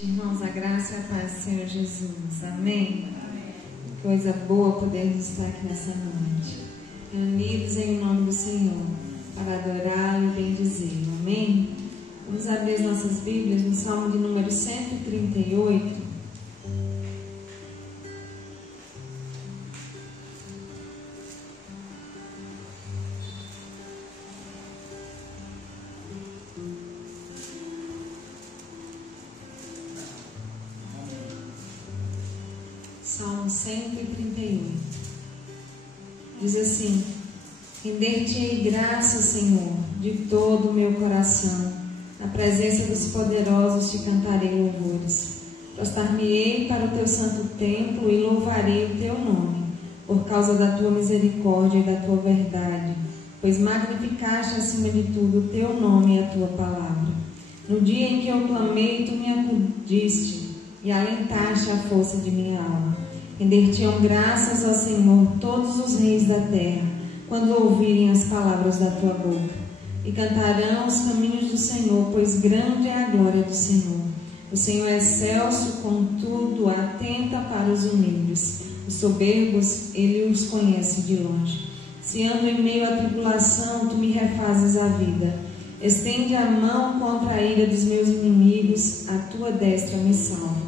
Irmãos, a graça e a paz do Senhor Jesus, amém? Coisa boa podermos estar aqui nessa noite, reunidos em nome do Senhor, para adorar e bendizê-lo, amém? Vamos abrir as nossas Bíblias no Salmo de número 138. Salmo 138 diz assim: render-te-ei graça, Senhor, de todo o meu coração, na presença dos poderosos te cantarei louvores. Prostrar-me-ei para o teu santo templo e louvarei o teu nome, por causa da tua misericórdia e da tua verdade, pois magnificaste acima de tudo o teu nome e a tua palavra. No dia em que eu clamei, tu me acudiste e alentaste a força de minha alma. Render-te-ão graças ao Senhor todos os reis da terra, quando ouvirem as palavras da tua boca. E cantarão os caminhos do Senhor, pois grande é a glória do Senhor. O Senhor é excelso, contudo, atenta para os humildes. Os soberbos, ele os conhece de longe. Se ando em meio à tribulação, tu me refazes a vida. Estende a mão contra a ira dos meus inimigos, a tua destra me salva.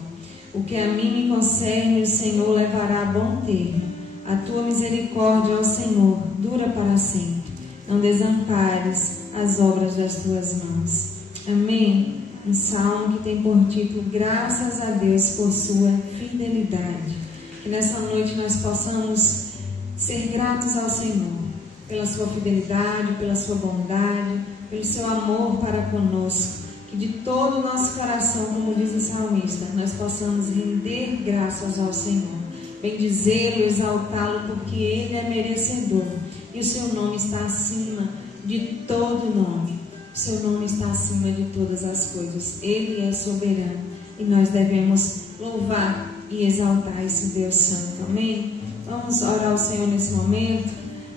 O que a mim me concerne, o Senhor levará a bom termo. A tua misericórdia, ó Senhor, dura para sempre. Não desampares as obras das tuas mãos. Amém? Um salmo que tem por título Graças a Deus por sua fidelidade. Que nessa noite nós possamos ser gratos ao Senhor pela sua fidelidade, pela sua bondade, pelo seu amor para conosco. Que de todo o nosso coração, como diz o salmista, nós possamos render graças ao Senhor, bendizê-lo, exaltá-lo, porque Ele é merecedor e o seu nome está acima de todo nome. O seu nome está acima de todas as coisas. Ele é soberano e nós devemos louvar e exaltar esse Deus Santo. Amém? Vamos orar ao Senhor nesse momento,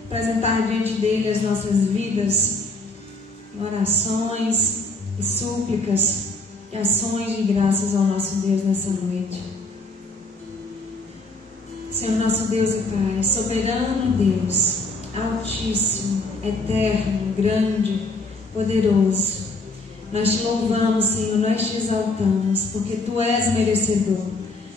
apresentar diante dele as nossas vidas em orações e súplicas e ações de graças ao nosso Deus nessa noite. Senhor nosso Deus e Pai, soberano Deus, altíssimo, eterno, grande, poderoso, nós te louvamos, Senhor, nós te exaltamos, porque Tu és merecedor.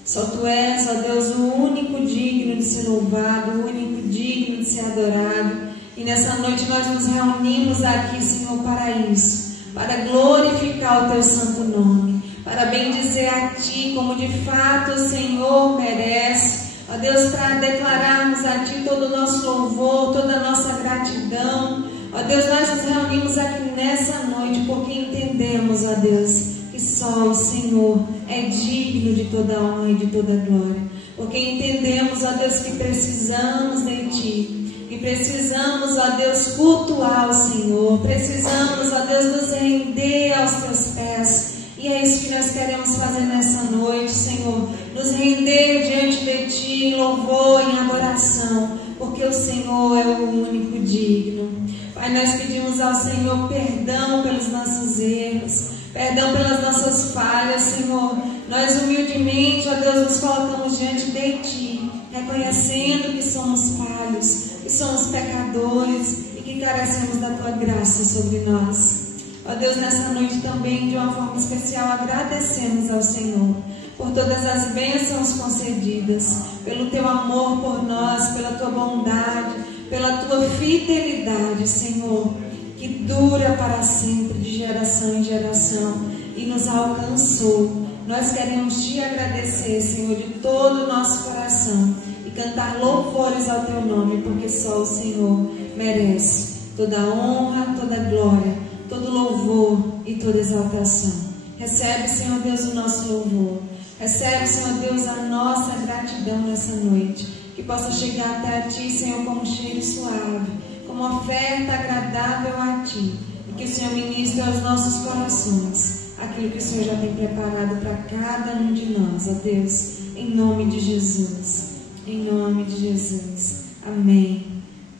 Só Tu és, ó Deus, o único digno de ser louvado, o único digno de ser adorado. E nessa noite nós nos reunimos aqui, Senhor, para isso, para glorificar o Teu santo nome, para bendizer a Ti, como de fato o Senhor merece. Ó Deus, para declararmos a Ti todo o nosso louvor, toda a nossa gratidão. Ó Deus, nós nos reunimos aqui nessa noite porque entendemos, ó Deus, que só o Senhor é digno de toda a honra e de toda a glória. Porque entendemos, ó Deus, que precisamos de Ti. E precisamos, ó Deus, cultuar o Senhor. Precisamos, ó Deus, nos render aos Teus pés. E é isso que nós queremos fazer nessa noite, Senhor. Nos render diante de Ti em louvor, em adoração. Porque o Senhor é o único digno. Pai, nós pedimos ao Senhor perdão pelos nossos erros. Perdão pelas nossas falhas, Senhor. Nós humildemente, ó Deus, nos colocamos diante de Ti, reconhecendo que somos falhos, que somos pecadores e que carecemos da Tua graça sobre nós. Ó Deus, nessa noite também, de uma forma especial, agradecemos ao Senhor por todas as bênçãos concedidas, pelo Teu amor por nós, pela Tua bondade, pela Tua fidelidade, Senhor, que dura para sempre, de geração em geração, e nos alcançou. Nós queremos Te agradecer, Senhor, de todo o nosso coração e cantar louvores ao Teu nome, porque só o Senhor merece toda a honra, toda a glória, todo louvor e toda exaltação. Recebe, Senhor Deus, o nosso louvor. Recebe, Senhor Deus, a nossa gratidão nessa noite. Que possa chegar até a Ti, Senhor, como cheiro suave, como oferta agradável a Ti. E que o Senhor ministre aos nossos corações aquilo que o Senhor já tem preparado para cada um de nós, ó Deus, em nome de Jesus. Em nome de Jesus. Amém.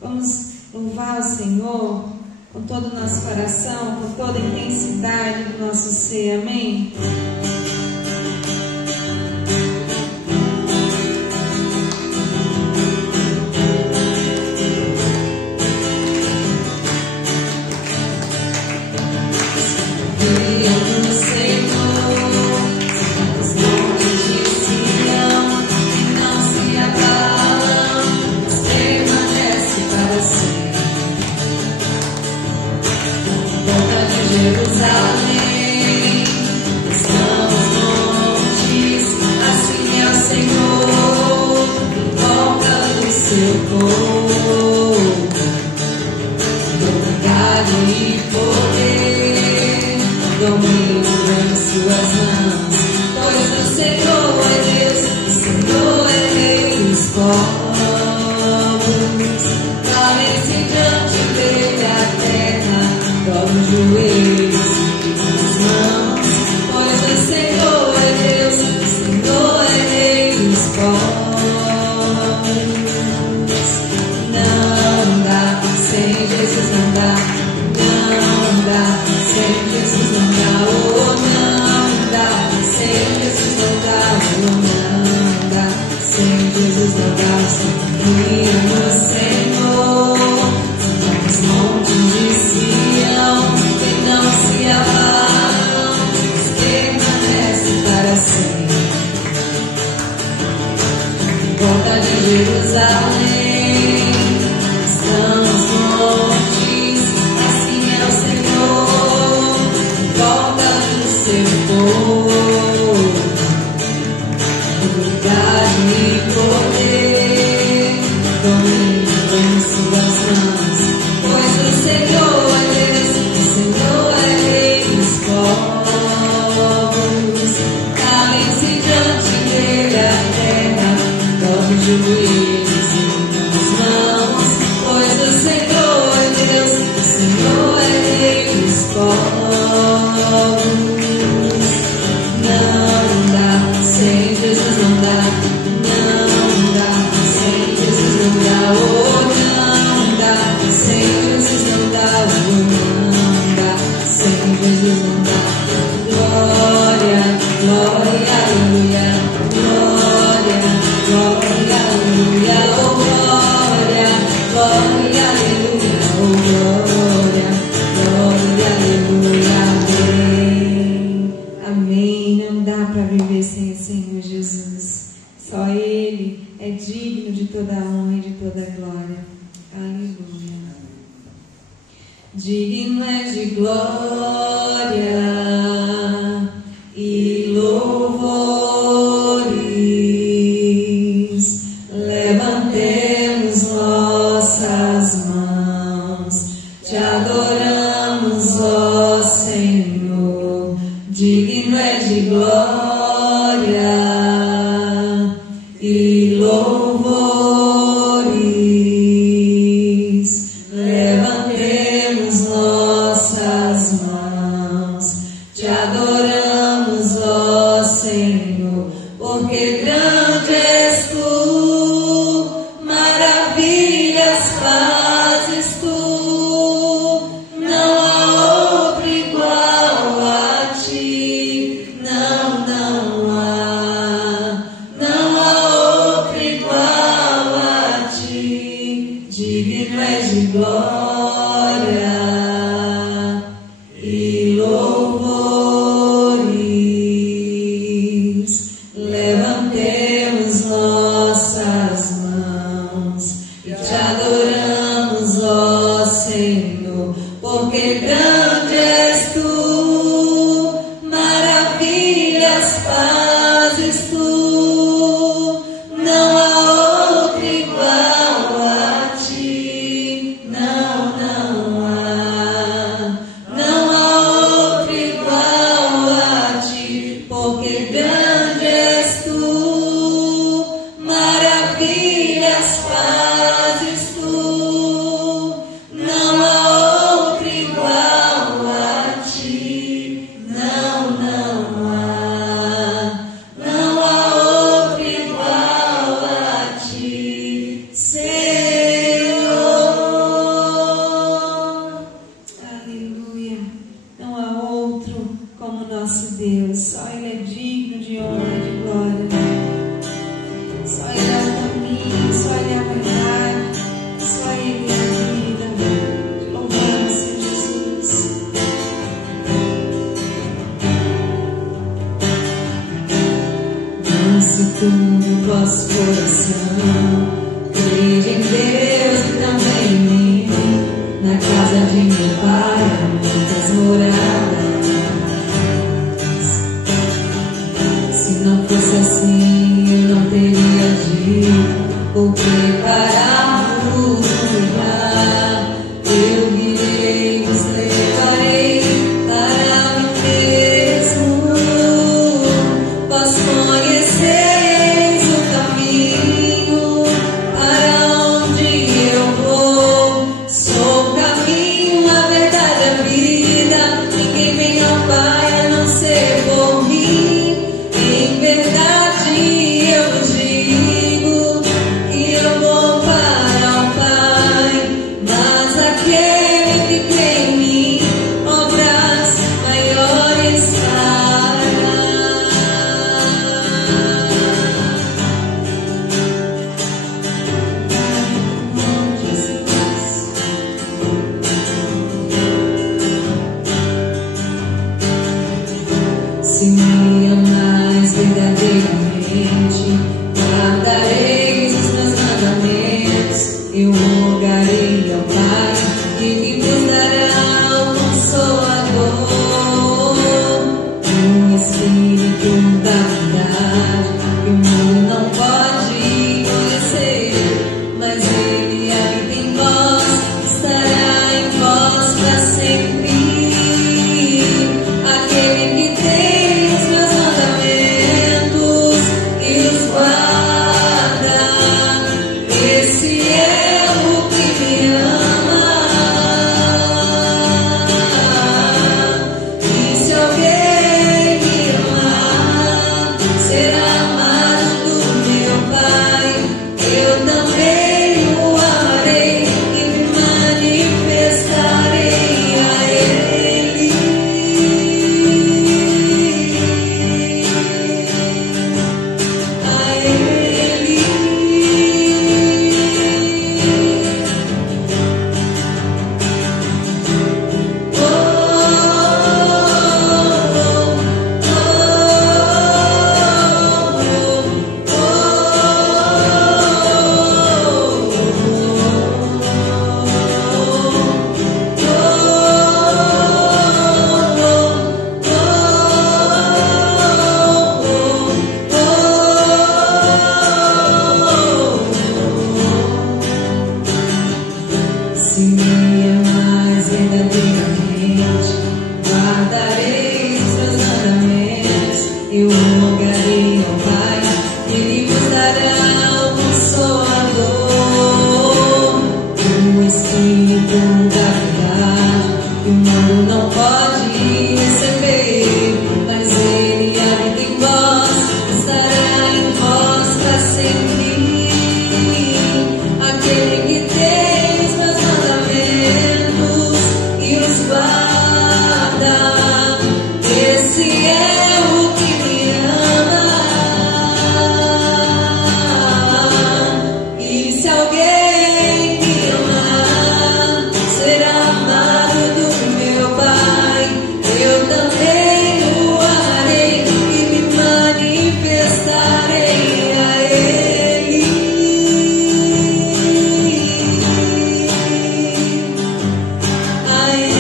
Vamos louvar o Senhor com todo o nosso coração, com toda a intensidade do nosso ser. Amém? além. Estamos fortes, assim é o Senhor, volta do seu povo, autoridade e poder, domínio em suas mãos, pois o Senhor é Deus, o Senhor é Rei dos povos. Calem-se diante dele a terra, dobre os joelhos e as mãos, pois o Senhor é Deus, o Senhor é Rei dos povos. Não dá, sem Jesus não dá, não dá, sem Jesus não dá, oh não dá, sem Jesus não dá, oh não dá, sem Jesus não dá. Glória, glória, aleluia, glória, glória, aleluia, oh glória, glória, aleluia, oh glória, glória, aleluia, amém. Amém. Não dá para viver sem o Senhor Jesus. Só Ele é digno de toda a honra e de toda a glória. Aleluia. Digno é de glória e louvores. Levantemos nossas mãos, te adoramos, ó Senhor. Digno é de glória e louvores. Levantemos nossas mãos, te adoramos, ó Senhor, porque grande és tu, maravilhas fazes tu, não há outro igual a ti, não há outro igual a ti. Digno és de glória e louvores. Levantemos nossas mãos e te adoramos, ó Senhor, porque grande és tu, maravilhas fazes tu, não há outro igual a ti, não há outro igual a ti, porque grande és tu, maravilhas fazes tu, não há outro igual a ti, não há outro igual a ti, Senhor. Aleluia. Não há outro como nosso Deus. Só Ele é digno de honra e de glória. Só Ele é o caminho, só Ele é a verdade, só Ele é a vida. Te louvamos, Senhor Jesus. Dance tudo o vosso coração, crede em Deus e também em mim. Na casa de meu Pai há muitas moradas. Se não fosse assim, eu não teria dito, vou preparar um lugar. Eu virei, vos levarei para mim mesmo. Vós conheceis o caminho para onde eu vou. Sou o caminho, a verdade, a vida. Ninguém vem ao Pai a não ser por mim. Em verdade eu vos digo que eu vou eu rogarei ao Pai, Ele vos dará o Consolador, o Espírito da verdade, que o mundo não pode receber, mas Ele habita em vós, estará em vós para sempre. Aquele que tem os meus mandamentos e os guarda, esse é o que me ama. E se alguém me amar, será amado do meu Pai. Eu também o amarei e me manifestarei a Ele. A Ele.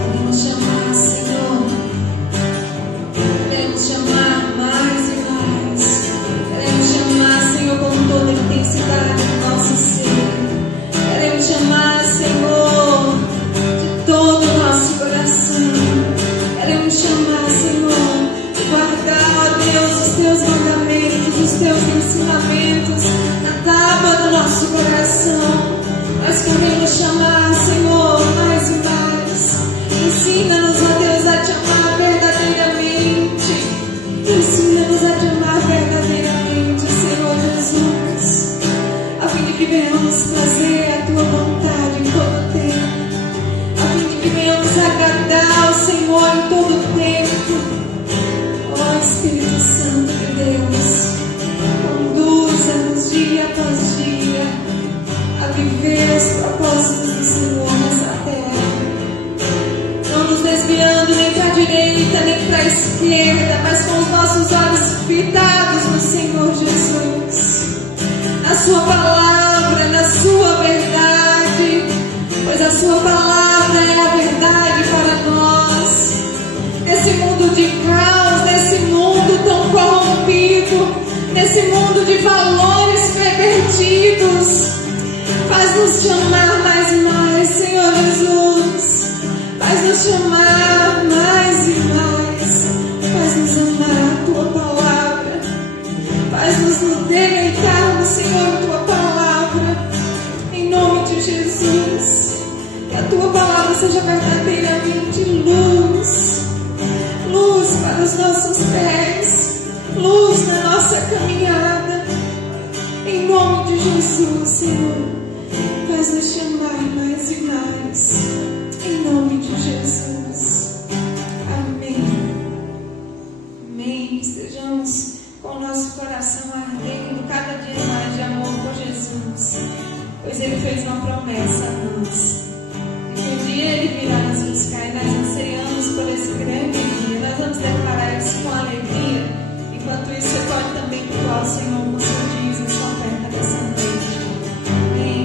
Queremos chamar, Senhor. Queremos chamar mais e mais. Queremos chamar, Senhor, com toda a intensidade do nosso ser. Queremos chamar, Senhor, de todo o nosso coração. Queremos chamar, Senhor, de guardar, Deus, os teus mandamentos, os teus ensinamentos na tábua do nosso coração. Nós queremos chamar, Senhor, mais e mais. Ensina-nos, ó Deus, a te amar verdadeiramente. Ensina-nos a te amar verdadeiramente, Senhor Jesus, a fim de que venhamos fazer a tua vontade em todo o tempo, a fim de que venhamos agradar ao Senhor em todo o tempo. Ó Espírito Santo de Deus, conduza-nos dia após dia a viver os propósitos do Senhor nessa terra, não nos desviando nem para a direita nem para a esquerda, mas com os nossos olhos fitados no Senhor Jesus, na sua palavra, na sua verdade, pois a sua palavra é a verdade para nós. Nesse mundo de caos, nesse mundo tão corrompido, nesse mundo de valores pervertidos, faz-nos chamar mais e mais, Senhor Jesus. Faz-nos chamar mais e mais. Faz-nos amar a tua palavra. Faz-nos nos deleitar no Senhor, a tua palavra. Em nome de Jesus. Que a tua palavra seja verdadeiramente luz. Luz para os nossos pés. Luz na nossa caminhada. Em nome de Jesus, Senhor. Faz-nos chamar mais e mais. Em nome de Jesus. Amém. Amém. Estejamos com o nosso coração ardendo cada dia mais de amor por Jesus, pois Ele fez uma promessa a nós. E que um dia Ele virá nos buscar e nós anseiamos por esse grande dia. Nós vamos declarar isso com alegria. Enquanto isso, você pode também cultuar o Senhor com seu dízimo e sua oferta dessa noite. Amém.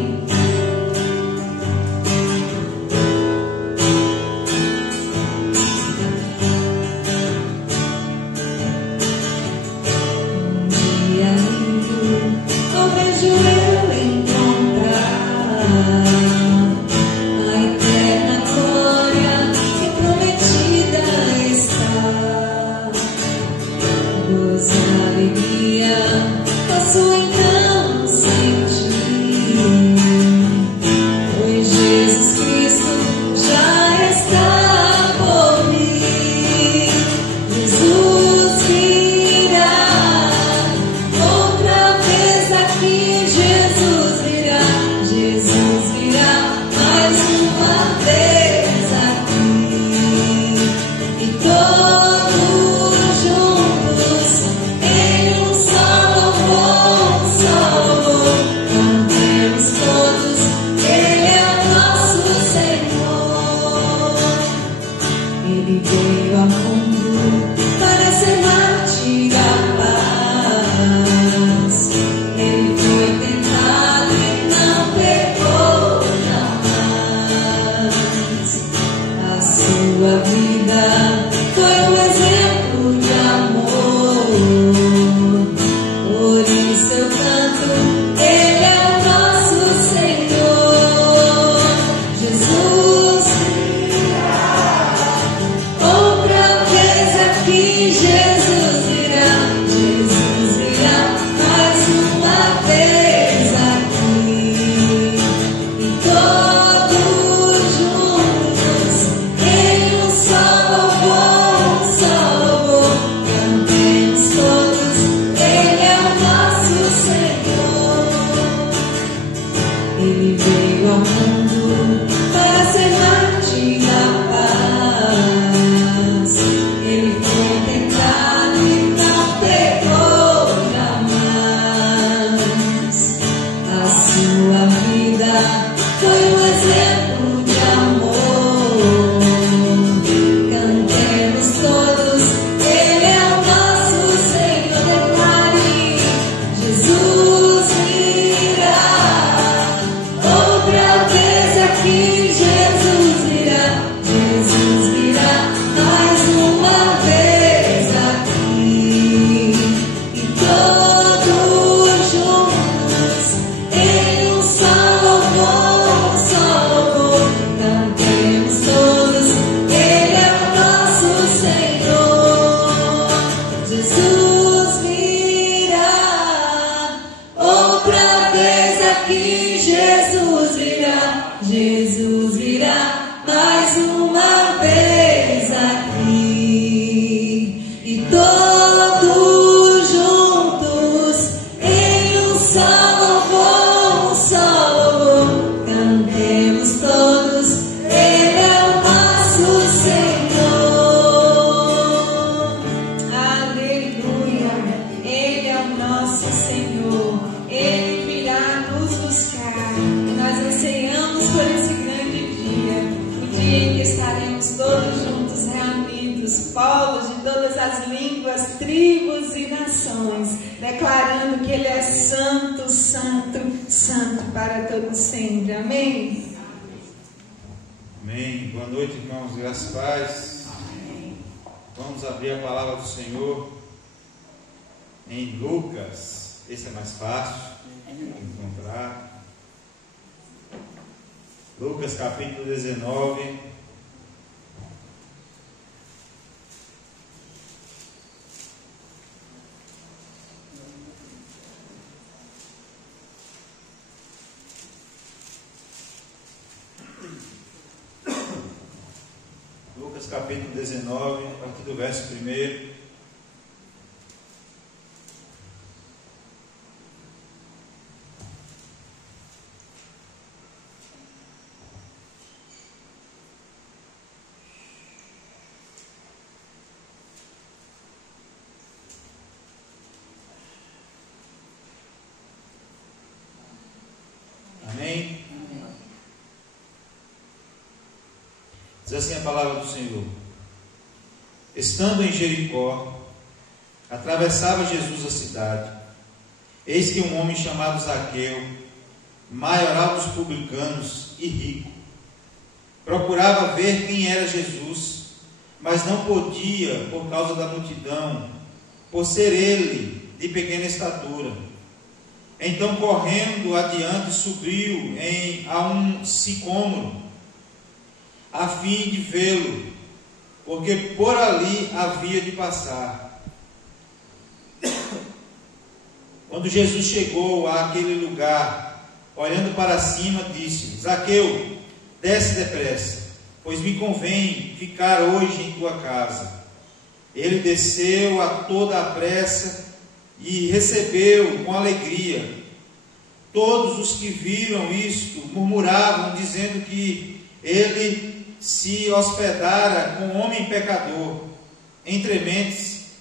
Jesus virá mais uma vez aqui, e todos juntos em um só louvor, cantemos todos, Ele é o nosso Senhor. Aleluia, Ele é o nosso Senhor, Ele virá nos buscar. Nós anseiamos por esse grande dia, o dia em que estaremos todos juntos reunidos, povos de todas as línguas, tribos e nações, declarando que Ele é santo, santo, santo para todo sempre. Amém? Amém. Boa noite, irmãos. Graças e paz. Amém. Vamos abrir a palavra do Senhor em Lucas. Esse é mais fácil de encontrar. Lucas capítulo 19. Lucas capítulo 19, a partir do verso 1. Amém? Diz assim a palavra do Senhor: estando em Jericó, atravessava Jesus a cidade. Eis que um homem chamado Zaqueu, maioral dos publicanos e rico, procurava ver quem era Jesus, mas não podia por causa da multidão, por ser ele de pequena estatura. Então, correndo adiante, subiu a um sicômoro, a fim de vê-lo, porque por ali havia de passar. Quando Jesus chegou àquele lugar, olhando para cima, disse: Zaqueu, desce depressa, pois me convém ficar hoje em tua casa. Ele desceu a toda a pressa e recebeu com alegria. Todos os que viram isto murmuravam, dizendo que ele se hospedara com um homem pecador. Entre mentes,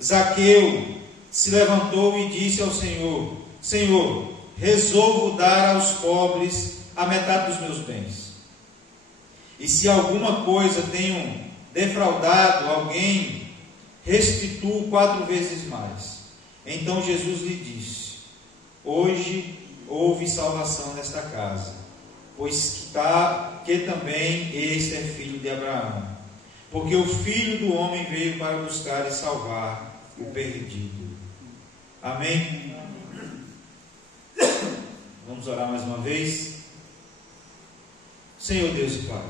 Zaqueu se levantou e disse ao Senhor: Senhor, resolvo dar aos pobres a metade dos meus bens. E se alguma coisa tenho defraudado alguém, restituo 4 vezes mais. Então Jesus lhe disse: hoje houve salvação nesta casa, pois que também este é filho de Abraão, porque o Filho do Homem veio para buscar e salvar o perdido. Amém? Vamos orar mais uma vez. Senhor Deus e Pai,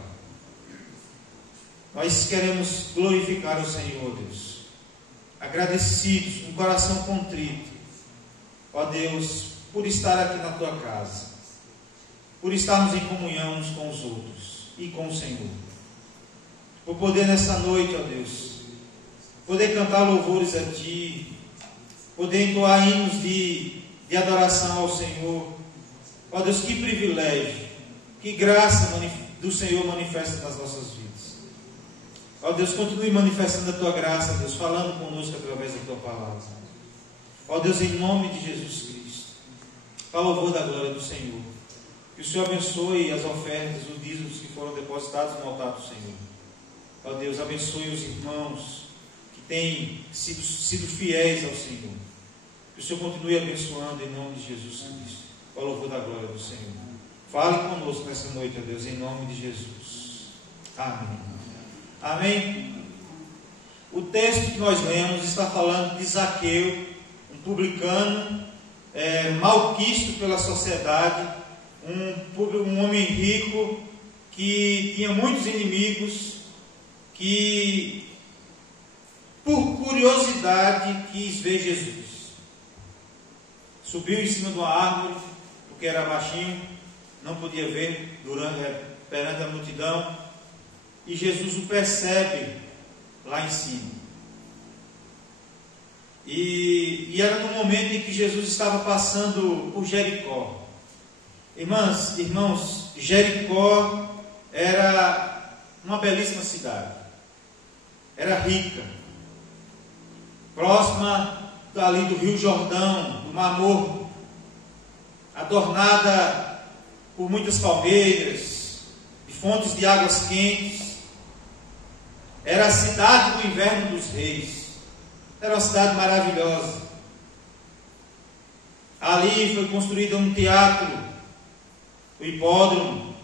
nós queremos glorificar o Senhor, Deus, agradecidos, um coração contrito, ó Deus, por estar aqui na Tua casa, por estarmos em comunhão uns com os outros e com o Senhor, por poder nessa noite, ó Deus, poder cantar louvores a Ti, poder entoar hinos de adoração ao Senhor. Ó Deus, que privilégio, que graça do Senhor manifesta nas nossas vidas. Ó Deus, continue manifestando a Tua graça, Deus, falando conosco através da Tua palavra. Ó Deus, em nome de Jesus Cristo, para o louvor da glória do Senhor, que o Senhor abençoe as ofertas, os dízimos que foram depositados no altar do Senhor. Ó Deus, abençoe os irmãos que têm sido fiéis ao Senhor. Que o Senhor continue abençoando em nome de Jesus Cristo, para o louvor da glória do Senhor. Fale conosco nessa noite, ó Deus, em nome de Jesus. Amém. Amém. O texto que nós lemos está falando de Zaqueu, um publicano, malquisto pela sociedade, um homem rico que tinha muitos inimigos, que por curiosidade quis ver Jesus. Subiu em cima de uma árvore, porque era baixinho, não podia ver perante a multidão, e Jesus o percebe lá em cima. E era no momento em que Jesus estava passando por Jericó. Irmãos, Jericó era uma belíssima cidade, era rica, próxima ali do Rio Jordão, do Mar Morto, adornada por muitas palmeiras e fontes de águas quentes. Era a cidade do inverno dos reis. Era uma cidade maravilhosa. Ali foi construído um teatro, o hipódromo.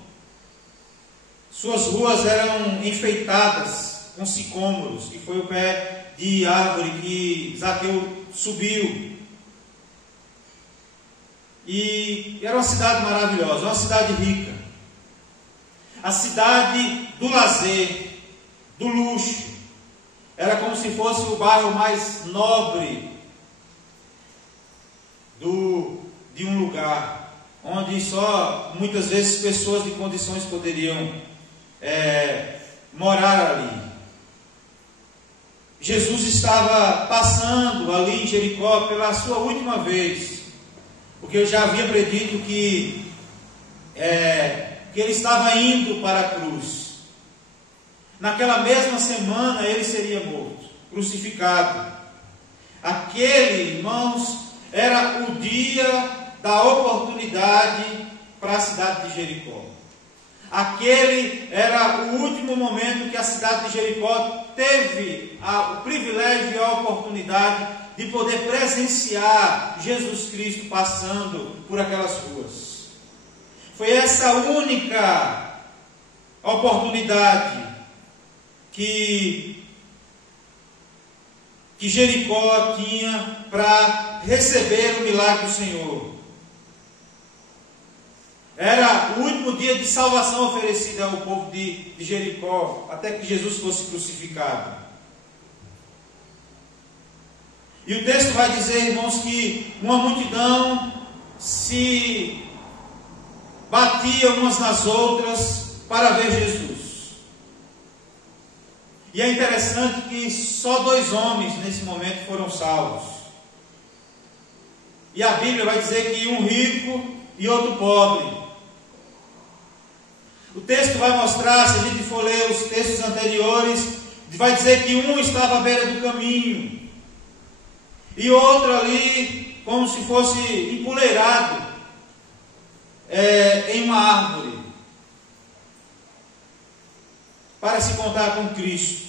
Suas ruas eram enfeitadas com sicômoros, que foi o pé de árvore que Zaqueu subiu. E era uma cidade maravilhosa, uma cidade rica. A cidade do lazer, do luxo. Era como se fosse o bairro mais nobre de um lugar, onde só muitas vezes pessoas de condições poderiam morar ali. Jesus estava passando ali em Jericó pela sua última vez, porque eu já havia predito que ele estava indo para a cruz. Naquela mesma semana ele seria morto, crucificado. Aquele, irmãos, era o dia da oportunidade para a cidade de Jericó. Aquele era o último momento que a cidade de Jericó teve o privilégio e a oportunidade de poder presenciar Jesus Cristo passando por aquelas ruas. Foi essa única oportunidade que Jericó tinha para receber o milagre do Senhor. Era o último dia de salvação oferecida ao povo de Jericó, até que Jesus fosse crucificado. E o texto vai dizer, irmãos, que uma multidão se batia umas nas outras para ver Jesus. E é interessante que só 2 homens nesse momento foram salvos. E a Bíblia vai dizer que um rico e outro pobre. O texto vai mostrar, se a gente for ler os textos anteriores, vai dizer que um estava à beira do caminho e outro ali como se fosse empoleirado em uma árvore para se contar com Cristo.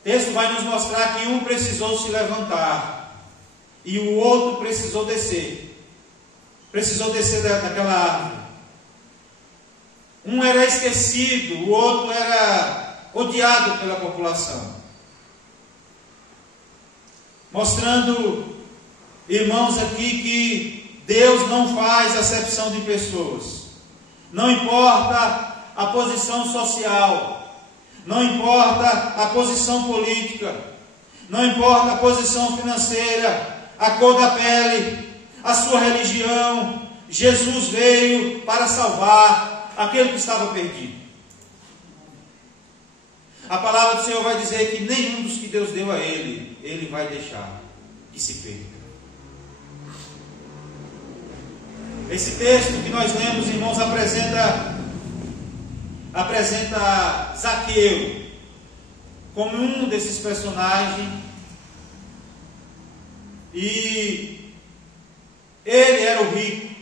O texto vai nos mostrar que um precisou se levantar e o outro precisou descer daquela árvore. Um era esquecido, o outro era odiado pela população. Mostrando, irmãos, aqui que Deus não faz acepção de pessoas. Não importa a posição social, não importa a posição política, não importa a posição financeira, a cor da pele, a sua religião. Jesus veio para salvar aquele que estava perdido. A palavra do Senhor vai dizer que nenhum dos que Deus deu a ele vai deixar que se perca. Esse texto que nós lemos, irmãos, apresenta Zaqueu como um desses personagens. E ele era o rico.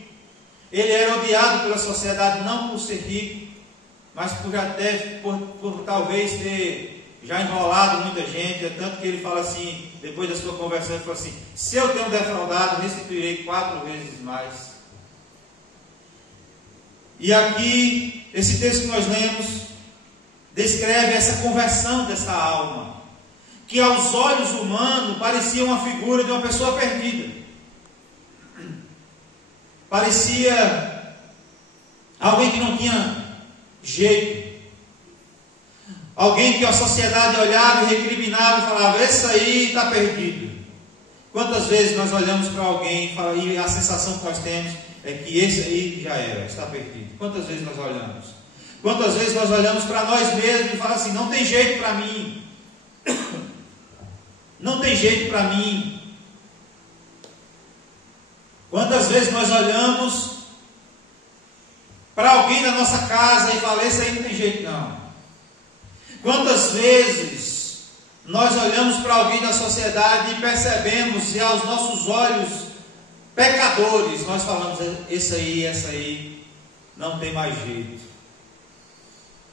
Ele era odiado pela sociedade não por ser rico, mas por talvez ter já enrolado muita gente. É tanto que ele fala assim, depois da sua conversão, ele fala assim: se eu tenho defraudado, restituirei 4 vezes mais. E aqui, esse texto que nós lemos, descreve essa conversão dessa alma, que aos olhos humanos parecia uma figura de uma pessoa perdida. Parecia alguém que não tinha jeito. Alguém que a sociedade olhava e recriminava e falava: esse aí está perdido. Quantas vezes nós olhamos para alguém e a sensação que nós temos é que esse aí já era, está perdido. Quantas vezes nós olhamos? Quantas vezes nós olhamos para nós mesmos e falamos assim, não tem jeito para mim. Não tem jeito para mim. Quantas vezes nós olhamos para alguém da nossa casa e falamos, esse aí não tem jeito não. Quantas vezes nós olhamos para alguém da sociedade e percebemos, e aos nossos olhos pecadores, nós falamos, esse aí, essa aí, não tem mais jeito.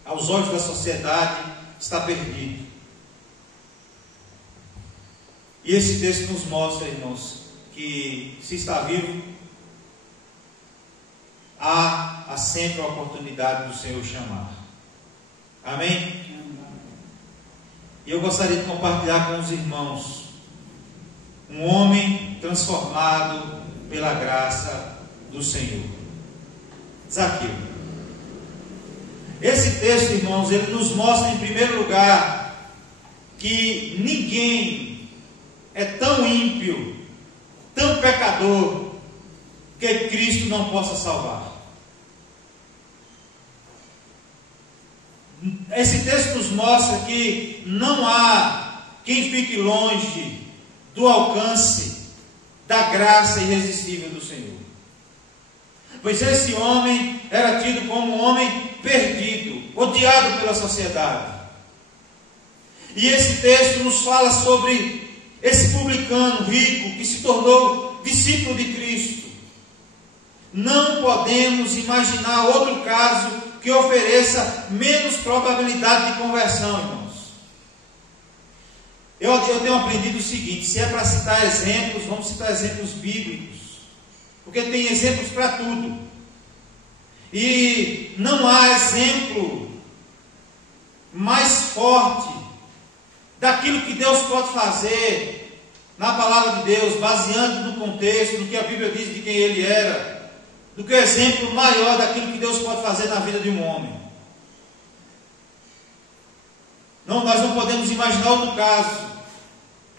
Aos olhos da sociedade, está perdido. E esse texto nos mostra, irmãos, que se está vivo, há sempre a oportunidade do Senhor chamar. Amém? E eu gostaria de compartilhar com os irmãos um homem transformado pela graça do Senhor. Zaqueu. Esse texto, irmãos, ele nos mostra em primeiro lugar que ninguém é tão ímpio, tão pecador, que Cristo não possa salvar. Esse texto nos mostra que não há quem fique longe do alcance da graça irresistível do Senhor. Pois esse homem era tido como um homem perdido, odiado pela sociedade. E esse texto nos fala sobre esse publicano rico que se tornou discípulo de Cristo. Não podemos imaginar outro caso que ofereça menos probabilidade de conversão, irmãos. Eu tenho aprendido o seguinte: se é para citar exemplos, vamos citar exemplos bíblicos, porque tem exemplos para tudo. E não há exemplo mais forte daquilo que Deus pode fazer na palavra de Deus, baseando no contexto, no que a Bíblia diz de quem ele era, do que o exemplo maior daquilo que Deus pode fazer na vida de um homem. Não, nós não podemos imaginar outro caso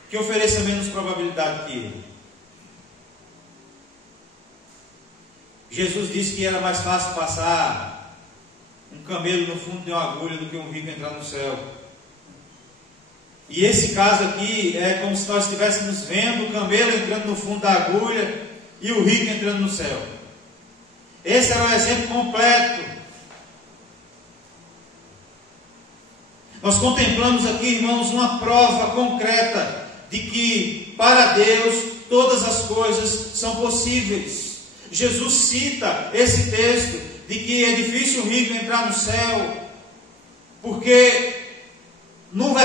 que ofereça menos probabilidade que ele. Jesus disse que era mais fácil passar um camelo no fundo de uma agulha do que um rico entrar no céu. E esse caso aqui é como se nós estivéssemos vendo o camelo entrando no fundo da agulha e o rico entrando no céu. Esse era o exemplo completo. Nós contemplamos aqui, irmãos, uma prova concreta de que para Deus todas as coisas são possíveis. Jesus cita esse texto de que é difícil o rico entrar no céu, porque no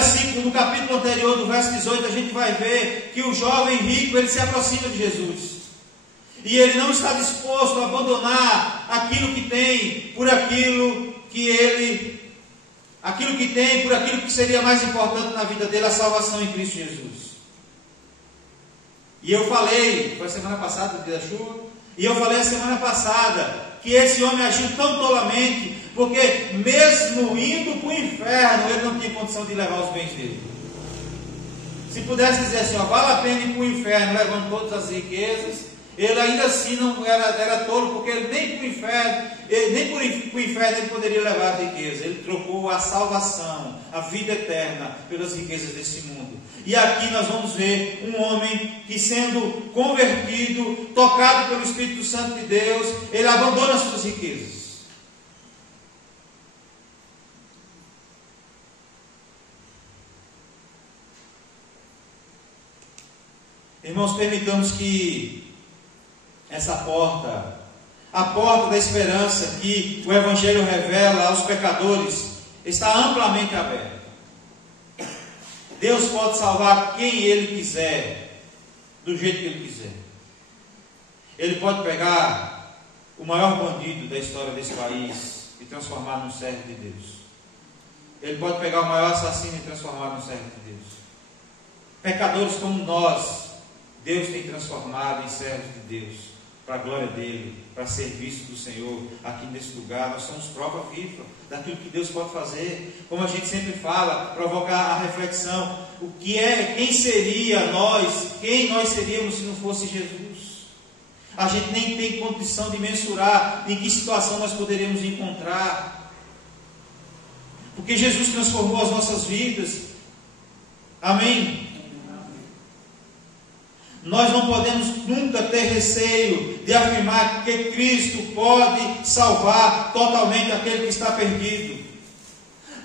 capítulo anterior, do verso 18, a gente vai ver que o jovem rico, ele se aproxima de Jesus. E ele não está disposto a abandonar aquilo que tem por aquilo que seria mais importante na vida dele, a salvação em Cristo Jesus. E eu falei, foi a semana passada, dia da chuva, e eu falei a semana passada que esse homem agiu tão tolamente, porque mesmo indo para o inferno, ele não tinha condição de levar os bens dele. Se pudesse dizer assim, vale a pena ir para o inferno levando todas as riquezas, ele ainda assim não era tolo, porque ele nem para o inferno ele poderia levar a riqueza. Ele trocou a salvação, a vida eterna, pelas riquezas desse mundo. E aqui nós vamos ver um homem que, sendo convertido, tocado pelo Espírito Santo de Deus, ele abandona as suas riquezas. Irmãos, permitamos que essa porta, a porta da esperança que o Evangelho revela aos pecadores, está amplamente aberta. Deus pode salvar quem Ele quiser, do jeito que Ele quiser. Ele pode pegar o maior bandido da história desse país e transformar num servo de Deus. Ele pode pegar o maior assassino e transformar num servo de Deus. Pecadores como nós, Deus tem transformado em servos de Deus. para a glória dele, para serviço do Senhor aqui nesse lugar. Nós somos prova viva daquilo que Deus pode fazer. Como a gente sempre fala, provocar a reflexão: quem seria nós, quem nós seríamos se não fosse Jesus? A gente nem tem condição de mensurar em que situação nós poderíamos encontrar, porque Jesus transformou as nossas vidas. Amém? Nós não podemos nunca ter receio de afirmar que Cristo pode salvar totalmente aquele que está perdido.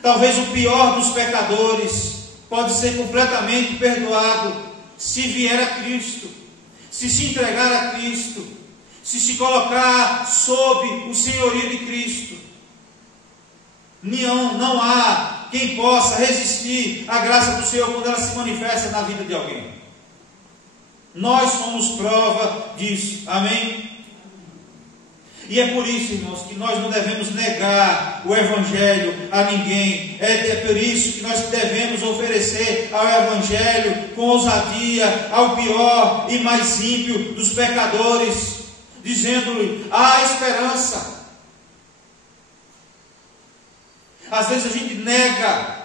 Talvez o pior dos pecadores pode ser completamente perdoado se vier a Cristo, se entregar a Cristo, se colocar sob o senhorio de Cristo. Não há quem possa resistir à graça do Senhor quando ela se manifesta na vida de alguém. Nós somos prova disso, amém? E é por isso, irmãos, que nós não devemos negar o Evangelho a ninguém. É por isso que nós devemos oferecer ao Evangelho com ousadia ao pior e mais ímpio dos pecadores, dizendo-lhe: há esperança. Às vezes a gente nega,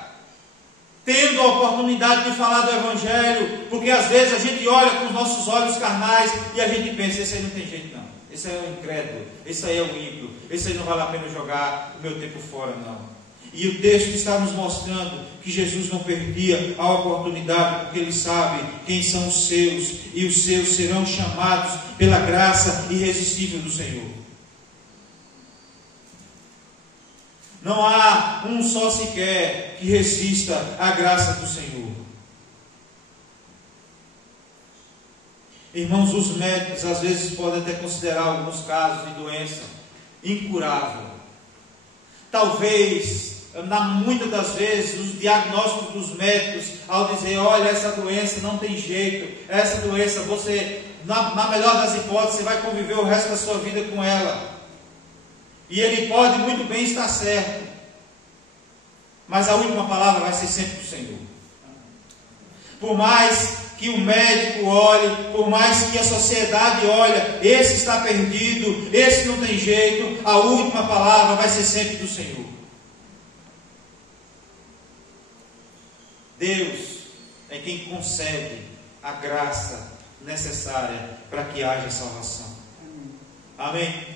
tendo a oportunidade de falar do Evangelho, porque às vezes a gente olha com os nossos olhos carnais e a gente pensa: esse aí não tem jeito não, esse aí é o incrédulo, esse aí é o ímpio, esse aí não vale a pena jogar o meu tempo fora não. E o texto está nos mostrando que Jesus não perdia a oportunidade, porque Ele sabe quem são os seus, e os seus serão chamados pela graça irresistível do Senhor. Não há um só sequer que resista à graça do Senhor. Irmãos, os médicos às vezes podem até considerar alguns casos de doença incurável. Talvez, muitas das vezes, os diagnósticos dos médicos, ao dizer: olha, essa doença não tem jeito, essa doença você, na melhor das hipóteses, você vai conviver o resto da sua vida com ela. E ele pode muito bem estar certo, mas a última palavra vai ser sempre do Senhor. Por mais que o médico olhe, por mais que a sociedade olhe, esse está perdido, esse não tem jeito, a última palavra vai ser sempre do Senhor. Deus é quem concede a graça necessária para que haja salvação. Amém?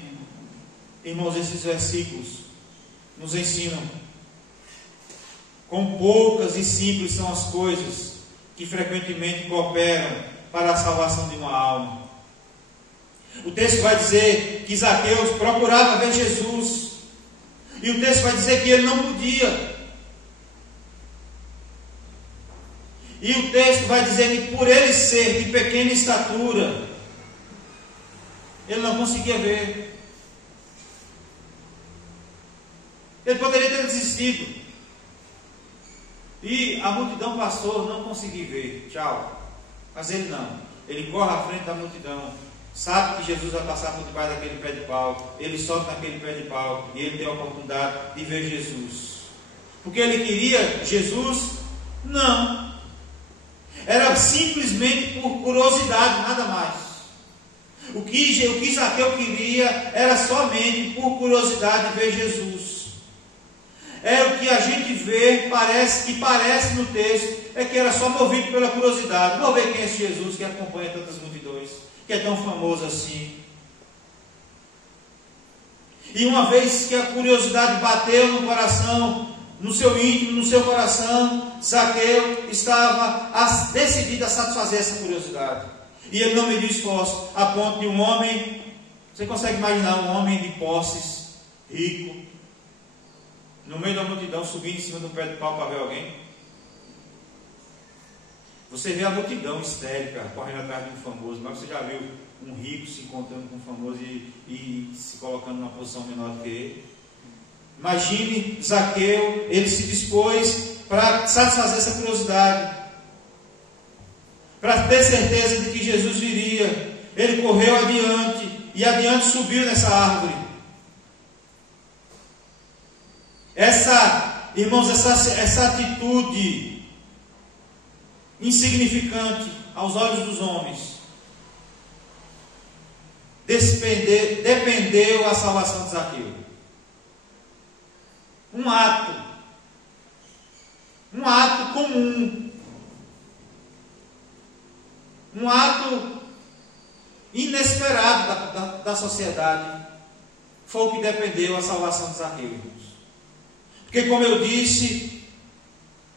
Irmãos, esses versículos nos ensinam quão poucas e simples são as coisas que frequentemente cooperam para a salvação de uma alma. O texto vai dizer que Zaqueu procurava ver Jesus, e o texto vai dizer que ele não podia. E o texto vai dizer que por ele ser de pequena estatura, ele não conseguia ver. Ele poderia ter desistido. E a multidão passou, não consegui ver, tchau. Mas ele não. Ele corre à frente da multidão, sabe que Jesus vai passar por debaixo daquele pé de pau. Ele sobe naquele pé de pau e ele tem a oportunidade de ver Jesus. Porque ele queria Jesus? Não. Era simplesmente por curiosidade, nada mais. O que Zaqueu queria era somente por curiosidade de ver Jesus. É o que a gente vê, parece no texto, é que era só movido pela curiosidade. Vou ver quem é esse Jesus que acompanha tantas multidões, que é tão famoso assim. E uma vez que a curiosidade bateu no coração, no seu íntimo, no seu coração, Zaqueu estava decidido a satisfazer essa curiosidade. E ele não mediu esforço, a ponto de um homem, você consegue imaginar um homem de posses, rico, no meio da multidão, subindo em cima do pé de pau para ver alguém? Você vê a multidão histérica correndo atrás de um famoso, mas você já viu um rico se encontrando com um famoso e se colocando numa posição menor do que ele? Imagine Zaqueu, ele se dispôs para satisfazer essa curiosidade, para ter certeza de que Jesus viria. Ele correu adiante e adiante subiu nessa árvore. Irmãos, essa atitude insignificante aos olhos dos homens dependeu a salvação de Zaqueu? Um ato comum, um ato inesperado da sociedade, foi o que dependeu a salvação de Zaqueu, irmãos. Porque, como eu disse,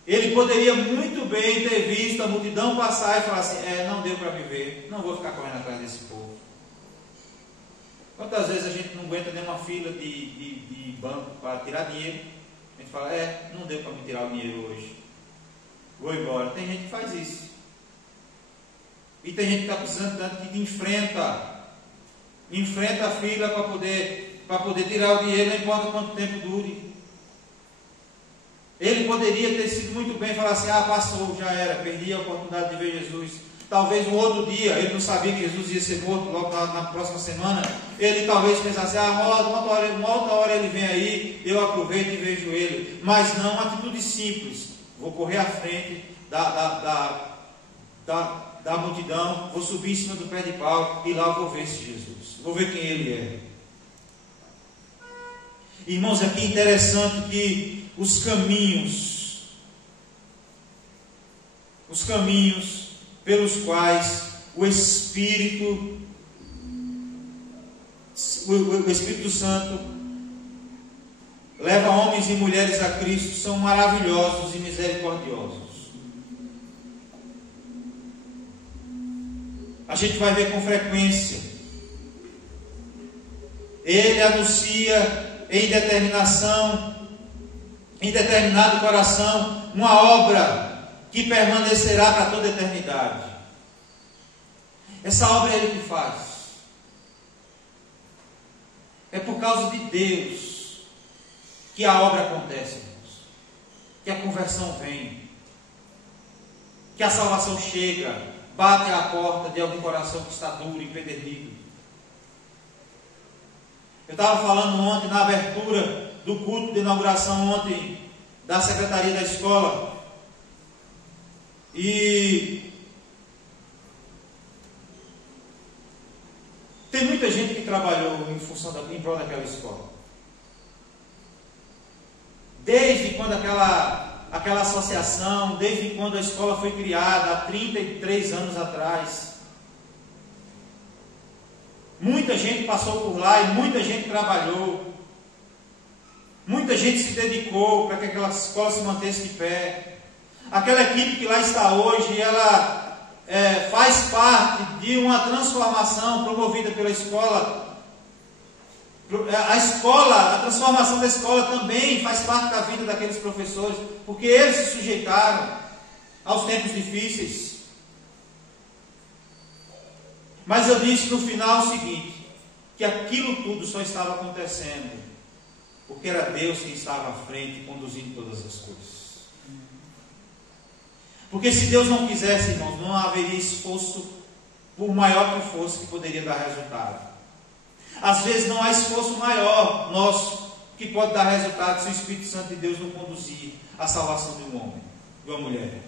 ele poderia muito bem ter visto a multidão passar e falar assim: não deu para me ver, não vou ficar correndo atrás desse povo. Quantas vezes a gente não aguenta nenhuma fila de banco para tirar dinheiro? A gente fala: não deu para me tirar o dinheiro hoje, vou embora. Tem gente que faz isso. E tem gente que está precisando tanto que enfrenta a fila para poder tirar o dinheiro, não importa quanto tempo dure. Ele poderia ter sido muito bem falar assim: passou, já era, perdi a oportunidade de ver Jesus. Talvez um outro dia, ele não sabia que Jesus ia ser morto logo na próxima semana, ele talvez pensasse: uma outra hora ele vem aí, eu aproveito e vejo ele. Mas não, uma atitude simples: vou correr à frente da multidão, vou subir em cima do pé de pau e lá eu vou ver esse Jesus, vou ver quem ele é. Irmãos, aqui é interessante que os caminhos pelos quais o Espírito Santo leva homens e mulheres a Cristo são maravilhosos e misericordiosos. A gente vai ver com frequência. Ele anuncia em determinado coração, uma obra que permanecerá para toda a eternidade. Essa obra é Ele que faz. É por causa de Deus que a obra acontece, irmãos. Que a conversão vem. Que a salvação chega, bate à porta de algum coração que está duro e empedernido. Eu estava falando ontem, na abertura do culto de inauguração ontem, da secretaria da escola, e tem muita gente que trabalhou em prol daquela escola. Desde quando aquela associação, desde quando a escola foi criada, há 33 anos atrás. Muita gente passou por lá e muita gente trabalhou. Muita gente se dedicou para que aquela escola se mantesse de pé. Aquela equipe que lá está hoje, ela faz parte de uma transformação promovida pela escola. A transformação da escola também faz parte da vida daqueles professores, porque eles se sujeitaram aos tempos difíceis. Mas eu disse no final o seguinte, que aquilo tudo só estava acontecendo porque era Deus quem estava à frente, conduzindo todas as coisas. Porque se Deus não quisesse, irmãos, não haveria esforço, por maior que fosse, que poderia dar resultado. Às vezes não há esforço maior nosso que pode dar resultado se o Espírito Santo de Deus não conduzir a salvação de um homem, de uma mulher.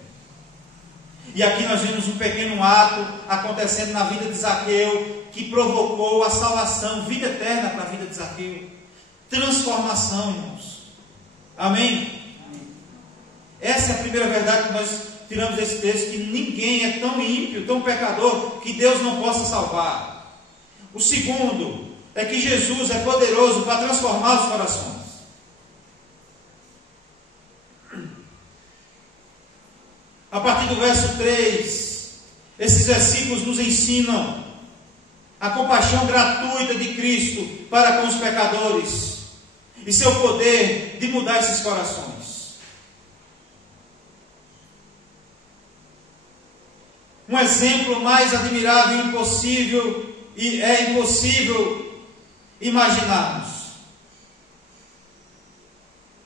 E aqui nós vemos um pequeno ato acontecendo na vida de Zaqueu, que provocou a salvação, vida eterna para a vida de Zaqueu. Transformação, irmãos. Amém? Essa é a primeira verdade que nós tiramos desse texto, que ninguém é tão ímpio, tão pecador, que Deus não possa salvar. O segundo é que Jesus é poderoso para transformar os corações. A partir do verso 3, esses versículos nos ensinam a compaixão gratuita de Cristo para com os pecadores e seu poder de mudar esses corações. Um exemplo mais admirável e impossível, e é impossível imaginarmos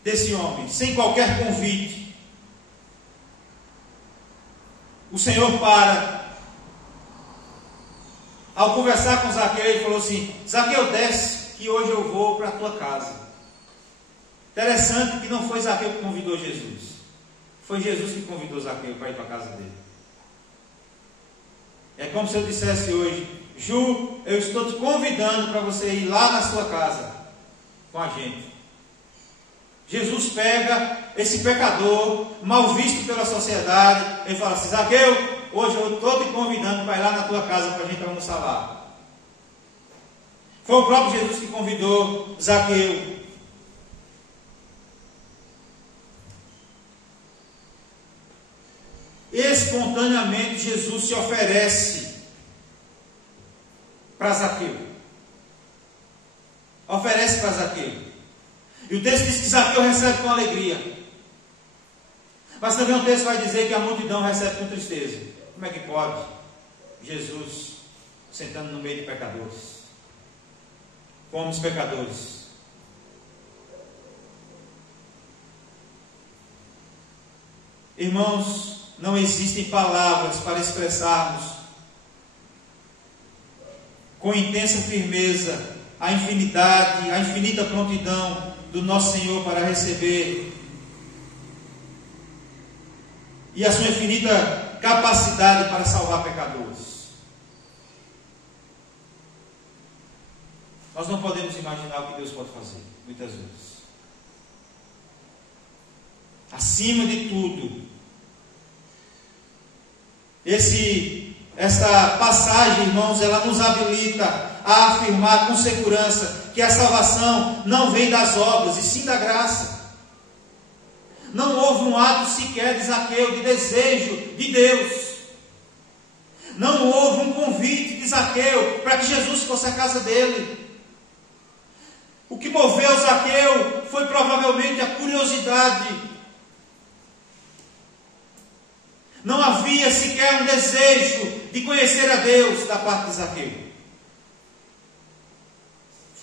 desse homem, sem qualquer convite. O Senhor ao conversar com Zaqueu, ele falou assim: Zaqueu, desce, que hoje eu vou para a tua casa. Interessante que não foi Zaqueu que convidou Jesus, foi Jesus que convidou Zaqueu para ir para a casa dele. É como se eu dissesse hoje: Ju, eu estou te convidando para você ir lá na sua casa com a gente. Jesus pega esse pecador, mal visto pela sociedade, ele fala assim: Zaqueu, hoje eu estou te convidando para ir lá na tua casa para a gente almoçar lá. Foi o próprio Jesus que convidou Zaqueu. Espontaneamente Jesus se oferece para Zaqueu. Oferece para Zaqueu. E o texto diz que Zaqueu recebe com alegria. Mas também o texto vai dizer que a multidão recebe com tristeza. Como é que pode Jesus sentando no meio de pecadores? Fomos pecadores. Irmãos, não existem palavras para expressarmos com intensa firmeza a infinidade, a infinita prontidão do nosso Senhor para receber e a sua infinita capacidade para salvar pecadores. Nós não podemos imaginar o que Deus pode fazer, muitas vezes. Acima de tudo, esta passagem, irmãos, ela nos habilita a afirmar com segurança que a salvação não vem das obras, e sim da graça. Não houve um ato sequer de Zaqueu, de desejo de Deus. Não houve um convite de Zaqueu para que Jesus fosse à casa dele. O que moveu Zaqueu foi provavelmente a curiosidade. Não havia sequer um desejo de conhecer a Deus da parte de Zaqueu.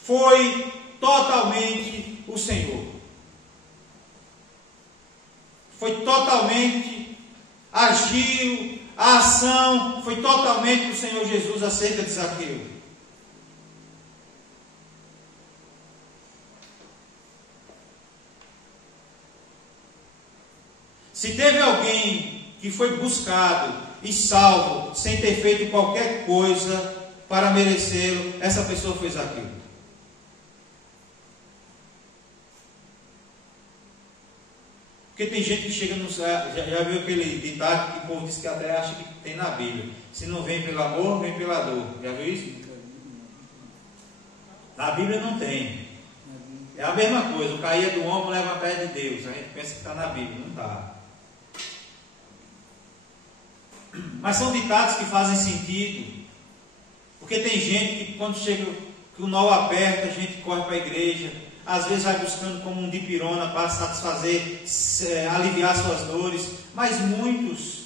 Foi totalmente o Senhor. Foi totalmente, agiu, a ação foi totalmente do Senhor Jesus acerca de Zaqueu. Se teve alguém que foi buscado e salvo sem ter feito qualquer coisa para merecê-lo, essa pessoa foi Zaqueu. Porque tem gente que chega no céu, já viu aquele ditado que o povo diz que até acha que tem na Bíblia: se não vem pelo amor, vem pela dor. Já viu isso? Na Bíblia não tem. É a mesma coisa: o cair do homem leva a pé de Deus. A gente pensa que está na Bíblia, não está. Mas são ditados que fazem sentido, porque tem gente que quando chega, que o nó aperta, a gente corre para a igreja, às vezes vai buscando como um dipirona para satisfazer, aliviar suas dores, mas muitos,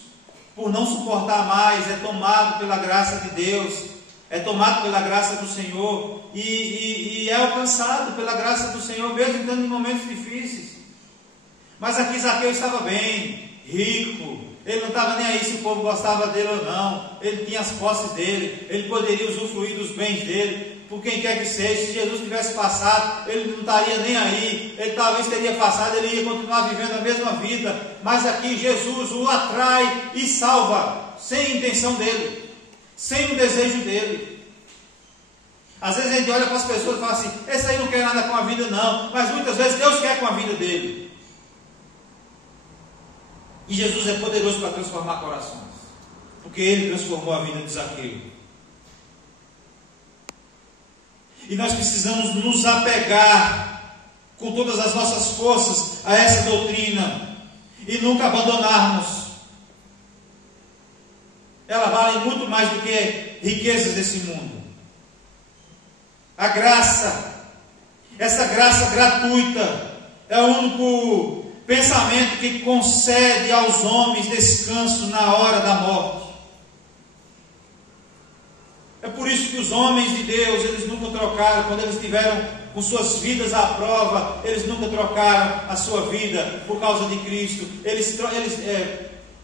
por não suportar mais, é tomado pela graça de Deus, é tomado pela graça do Senhor, e é alcançado pela graça do Senhor, mesmo estando em momentos difíceis. Mas aqui Zaqueu estava bem, rico. Ele não estava nem aí se o povo gostava dele ou não. Ele tinha as posses dele. Ele poderia usufruir dos bens dele, por quem quer que seja. Se Jesus tivesse passado, ele não estaria nem aí. Ele talvez teria passado, ele ia continuar vivendo a mesma vida. Mas aqui Jesus o atrai e salva, sem intenção dele, sem o desejo dele. Às vezes a gente olha para as pessoas e fala assim: esse aí não quer nada com a vida não. Mas muitas vezes Deus quer com a vida dele. E Jesus é poderoso para transformar corações, porque Ele transformou a vida de Zaqueu. E nós precisamos nos apegar com todas as nossas forças a essa doutrina e nunca abandonarmos. Ela vale muito mais do que riquezas desse mundo. A graça, essa graça gratuita, é o único pensamento que concede aos homens descanso na hora da morte. É por isso que os homens de Deus, eles nunca trocaram, quando eles tiveram com suas vidas à prova, eles nunca trocaram a sua vida por causa de Cristo.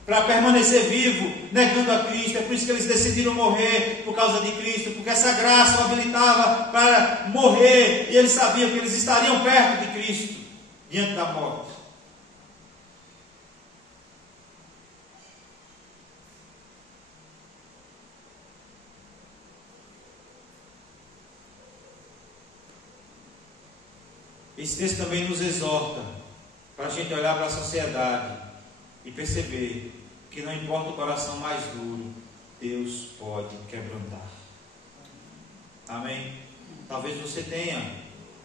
Para permanecer vivo, negando a Cristo. É por isso que eles decidiram morrer por causa de Cristo, porque essa graça o habilitava para morrer, e eles sabiam que eles estariam perto de Cristo, diante da morte. esse texto também nos exorta para a gente olhar para a sociedade e perceber que não importa o coração mais duro, Deus pode quebrantar. Amém? Talvez você tenha,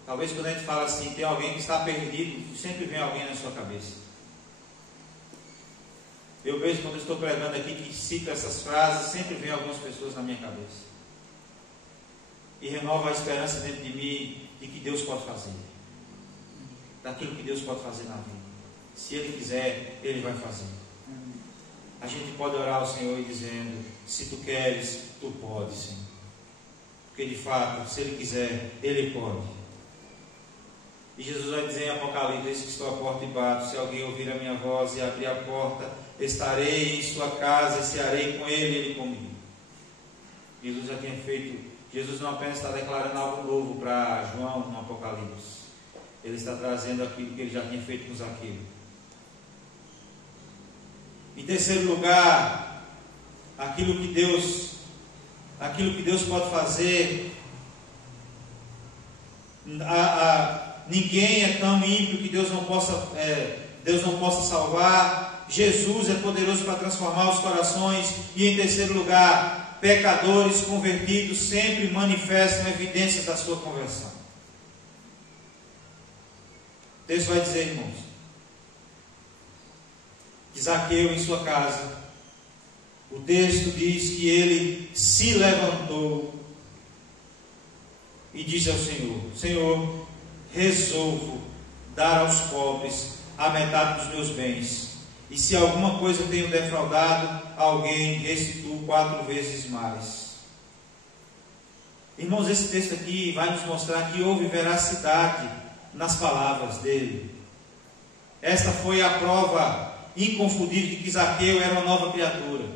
talvez quando a gente fala assim, tem alguém que está perdido, sempre vem alguém na sua cabeça. Eu vejo quando eu estou pregando aqui que cito essas frases, sempre vem algumas pessoas na minha cabeça. E renova a esperança dentro de mim de que Deus pode fazer. Daquilo que Deus pode fazer na vida. Se Ele quiser, Ele vai fazer. A gente pode orar ao Senhor e dizendo, se Tu queres, Tu podes, Senhor. Porque de fato, se Ele quiser, Ele pode. E Jesus vai dizer em Apocalipse, eis que estou à porta e bato, se alguém ouvir a minha voz e abrir a porta, estarei em sua casa e cearei com ele e ele comigo. Jesus já tinha feito, Jesus não apenas está declarando algo novo para João no Apocalipse, ele está trazendo aquilo que ele já tinha feito com Zaqueu. Em terceiro lugar, aquilo que Deus pode fazer, ninguém é tão ímpio que Deus não possa salvar. Jesus é poderoso para transformar os corações. E em terceiro lugar, pecadores convertidos sempre manifestam evidências da sua conversão. O texto vai dizer, irmãos, que Zaqueu em sua casa, o texto diz que ele se levantou e disse ao Senhor, Senhor, resolvo dar aos pobres a metade dos meus bens, e se alguma coisa tenho defraudado alguém, restituo 4 vezes mais. Irmãos, esse texto aqui vai nos mostrar que houve veracidade nas palavras dele. Esta foi a prova inconfundível de que Zaqueu era uma nova criatura.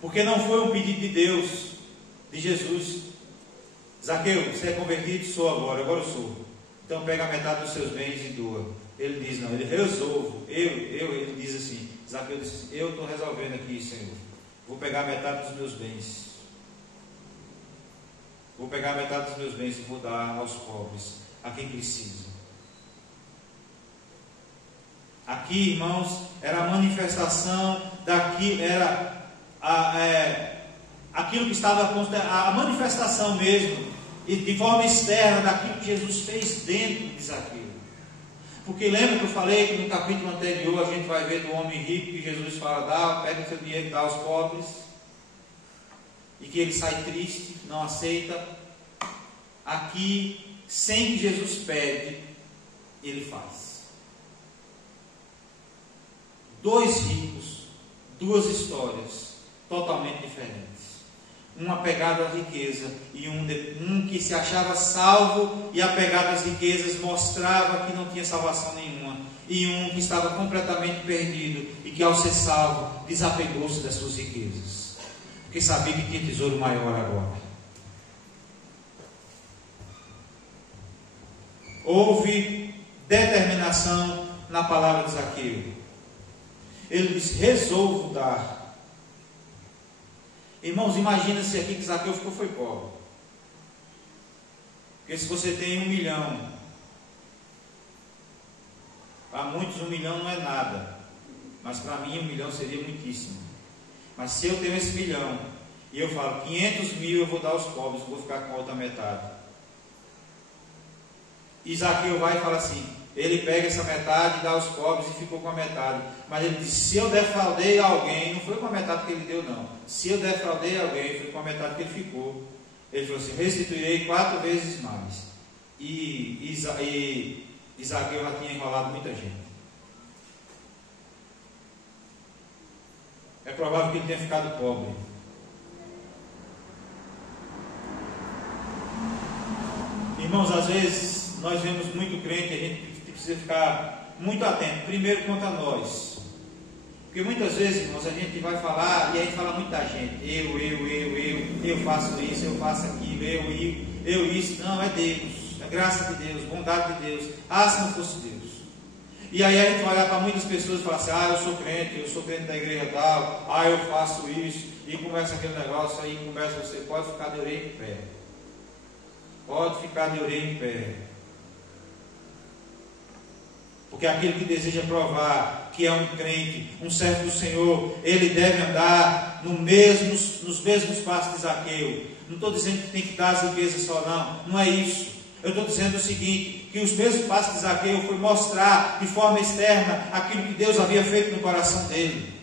Porque não foi um pedido de Deus, de Jesus. Zaqueu, você é convertido? Sou agora eu sou. Então pega a metade dos seus bens e doa. Ele diz, não, ele resolvo. Ele diz assim, Zaqueu diz assim, eu estou resolvendo aqui, Senhor. Vou pegar a metade dos meus bens. Vou pegar a metade dos meus bens e vou dar aos pobres, a quem precisa. Aqui, irmãos, era a manifestação daquilo, aquilo que estava, a manifestação mesmo, e de forma externa, daquilo que Jesus fez dentro de Zaqueu. Porque lembra que eu falei que no capítulo anterior a gente vai ver do homem rico que Jesus fala, pega o seu dinheiro e dá aos pobres, e que ele sai triste, não aceita. Aqui, sem que Jesus pede, ele faz. 2 ricos, 2 histórias totalmente diferentes. Um apegado à riqueza e um que se achava salvo e apegado às riquezas mostrava que não tinha salvação nenhuma, e um que estava completamente perdido e que ao ser salvo desapegou-se das suas riquezas, porque sabia que tinha tesouro maior agora. Houve determinação na palavra de Zaqueu. Ele disse, resolvo dar. Irmãos, imagina se aqui que Zaqueu foi pobre. Porque se você tem 1 milhão, para muitos 1 milhão não é nada, mas para mim 1 milhão seria muitíssimo. Mas se eu tenho esse 1 milhão e eu falo 500 mil eu vou dar aos pobres, eu vou ficar com a outra metade. E Zaqueu vai e fala assim, ele pega essa metade e dá aos pobres e ficou com a metade. Mas ele disse, se eu defraudei alguém, não foi com a metade que ele deu não. Se eu defraudei alguém, foi com a metade que ele ficou. Ele falou assim, restituirei 4 vezes mais. E Zaqueu já tinha enrolado muita gente. É provável que ele tenha ficado pobre. Irmãos, às vezes nós vemos muito crente, a gente precisa ficar muito atento. Primeiro quanto a nós. Porque muitas vezes, irmãos, a gente vai falar e a gente fala muito da gente. Eu faço isso, eu faço aquilo, eu isso. Não, é Deus, é graça de Deus, bondade de Deus. Se não fosse Deus. E aí a gente vai olhar para muitas pessoas e falar assim, eu sou crente da igreja tal, eu faço isso, e começa aquele negócio, aí começa, você pode ficar de orelha em pé. Pode ficar de orelha em pé. Porque aquele que deseja provar que é um crente, um servo do Senhor, ele deve andar nos mesmos passos de Zaqueu. Não estou dizendo que tem que dar as riquezas só, não é isso. Eu estou dizendo o seguinte, que os mesmos passos de Zaqueu foi mostrar de forma externa aquilo que Deus havia feito no coração dele.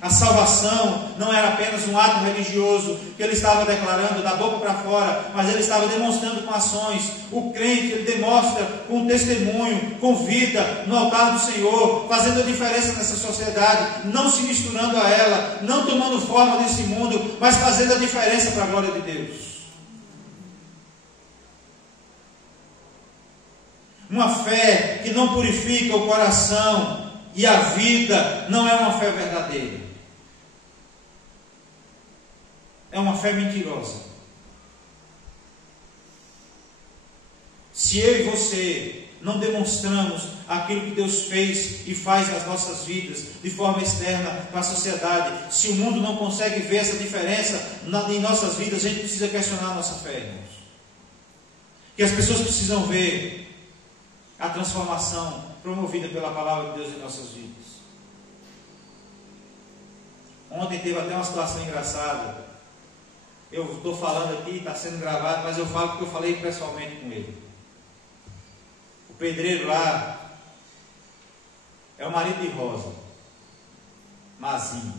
A salvação não era apenas um ato religioso que ele estava declarando da boca para fora, mas ele estava demonstrando com ações. O crente, ele demonstra com testemunho, com vida no altar do Senhor, fazendo a diferença nessa sociedade, não se misturando a ela, não tomando forma desse mundo, mas fazendo a diferença para a glória de Deus. Uma fé que não purifica o coração e a vida não é uma fé verdadeira. É uma fé mentirosa. Se eu e você não demonstramos aquilo que Deus fez e faz nas nossas vidas de forma externa para a sociedade, se o mundo não consegue ver essa diferença em nossas vidas, a gente precisa questionar a nossa fé, irmãos. Que as pessoas precisam ver a transformação promovida pela palavra de Deus em nossas vidas. Ontem teve até uma situação engraçada. Eu estou falando aqui, está sendo gravado, mas eu falo porque eu falei pessoalmente com ele. O pedreiro lá é o marido de Rosa, Mazinho.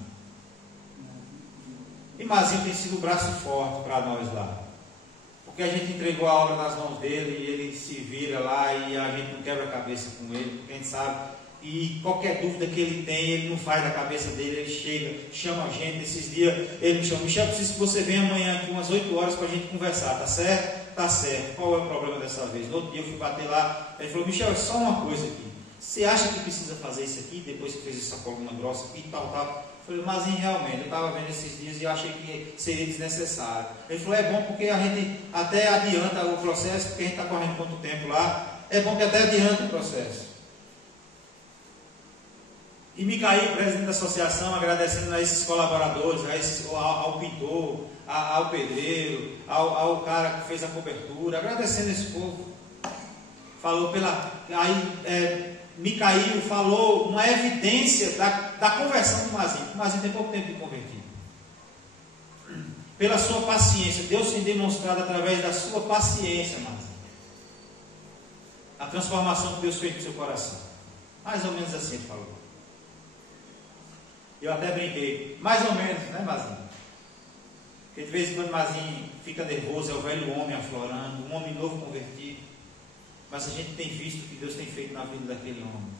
E Mazinho tem sido o braço forte para nós lá. Porque a gente entregou a obra nas mãos dele e ele se vira lá e a gente não quebra a cabeça com ele, porque a gente sabe. E qualquer dúvida que ele tem, ele não faz da cabeça dele, ele chega, chama a gente. Esses dias ele me chama: Michel, preciso que você venha amanhã aqui umas 8 horas para a gente conversar, tá certo? Tá certo. Qual é o problema dessa vez? No outro dia eu fui bater lá, ele falou: Michel, é só uma coisa aqui. Você acha que precisa fazer isso aqui, depois que fez essa coluna grossa aqui e tal? Eu falei: mas realmente, eu estava vendo esses dias e eu achei que seria desnecessário. Ele falou: é bom porque a gente até adianta o processo, porque a gente está correndo quanto tempo lá, é bom que até adianta o processo. E Micaí, presidente da associação, agradecendo a esses colaboradores, ao pintor, ao pedreiro, ao cara que fez a cobertura, agradecendo esse povo. Falou Micaí falou uma evidência da conversão do Mazinho. O Mazinho tem pouco tempo de convertido. Pela sua paciência, Deus tem demonstrado através da sua paciência, Mazinho, a transformação que Deus fez no seu coração. Mais ou menos assim ele falou. Eu até brinquei, mais ou menos, né, Mazinho? Porque de vez em quando Mazinho fica nervoso, é o velho homem aflorando, um homem novo convertido. Mas a gente tem visto o que Deus tem feito na vida daquele homem.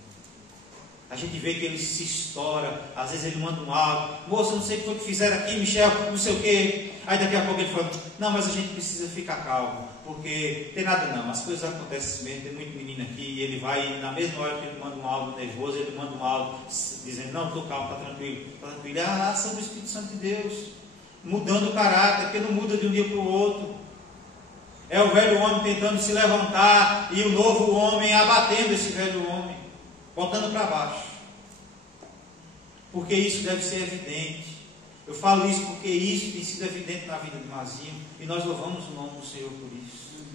A gente vê que ele se estoura, às vezes ele manda um áudio: moço, não sei o que foi que fizeram aqui, Michel, não sei o que. Aí daqui a pouco ele fala: não, mas a gente precisa ficar calmo, porque tem nada não, as coisas acontecem mesmo, tem muito menino aqui, e ele vai, na mesma hora que ele manda um áudio nervoso, ele manda um áudio dizendo: não, estou calmo, está tranquilo. A ação do Espírito Santo de Deus, mudando o caráter, porque não muda de um dia para o outro. É o velho homem tentando se levantar e o novo homem abatendo esse velho homem, botando para baixo. Porque isso deve ser evidente. Eu falo isso porque isso tem sido evidente na vida de Mazinho e nós louvamos o nome do Senhor por isso.